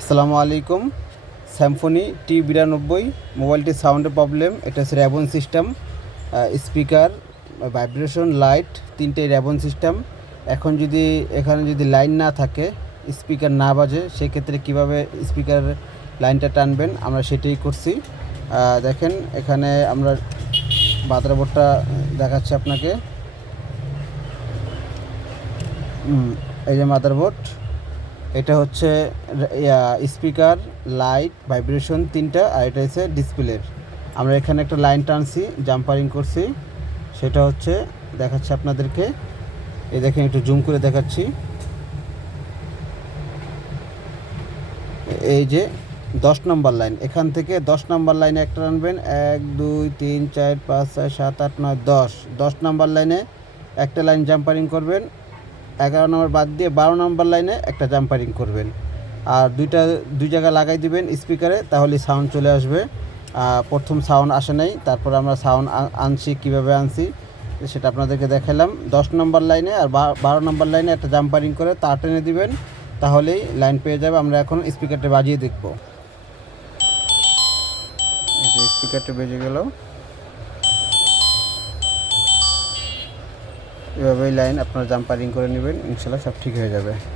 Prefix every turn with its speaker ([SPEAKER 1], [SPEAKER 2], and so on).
[SPEAKER 1] আসসালামু আলাইকুম স্যামফোনি টি বিরানব্বই মোবাইলটি সাউন্ডের প্রবলেম এটা হচ্ছে র্যাবন সিস্টেম স্পিকার ভাইব্রেশন লাইট তিনটে র্যাবন সিস্টেম এখন যদি এখানে যদি লাইন না থাকে স্পিকার না বাজে সেক্ষেত্রে কিভাবে স্পিকার লাইনটা টানবেন আমরা সেটাই করছি দেখেন এখানে আমরা বাদারবোর্ডটা দেখাচ্ছি আপনাকে এই যে মাদারবোর্ড এটা হচ্ছে স্পিকার লাইট ভাইব্রেশন তিনটা আর এটা হচ্ছে ডিসপ্লের আমরা এখানে একটা লাইন টানছি জাম্পারিং করছি সেটা হচ্ছে দেখাচ্ছি আপনাদেরকে এই দেখেন একটু জুম করে দেখাচ্ছি এই যে দশ নম্বর লাইন এখান থেকে দশ নম্বর লাইনে একটা টানবেন এক দুই তিন চার পাঁচ ছয় সাত আট নয় দশ দশ নম্বর লাইনে একটা লাইন জাম্পারিং করবেন এগারো নম্বর বাদ দিয়ে বারো নম্বর লাইনে একটা জাম্পারিং করবেন আর দুইটা দুই জায়গা লাগাই দিবেন স্পিকারে তাহলে সাউন্ড চলে আসবে প্রথম সাউন্ড আসে নাই তারপর আমরা সাউন্ড আনছি কিভাবে আনছি সেটা আপনাদেরকে দেখালাম দশ নম্বর লাইনে আর বারো নম্বর লাইনে একটা জাম্পারিং করে তার টেনে দিবেন তাহলেই লাইন পেয়ে যাবে আমরা এখন স্পিকারটা বাজিয়ে দেখব স্পিকারটা বেজে গেল এভাবেই লাইন আপনার জাম্পারিং করে নেবেন ইনশাল্লাহ সব ঠিক হয়ে যাবে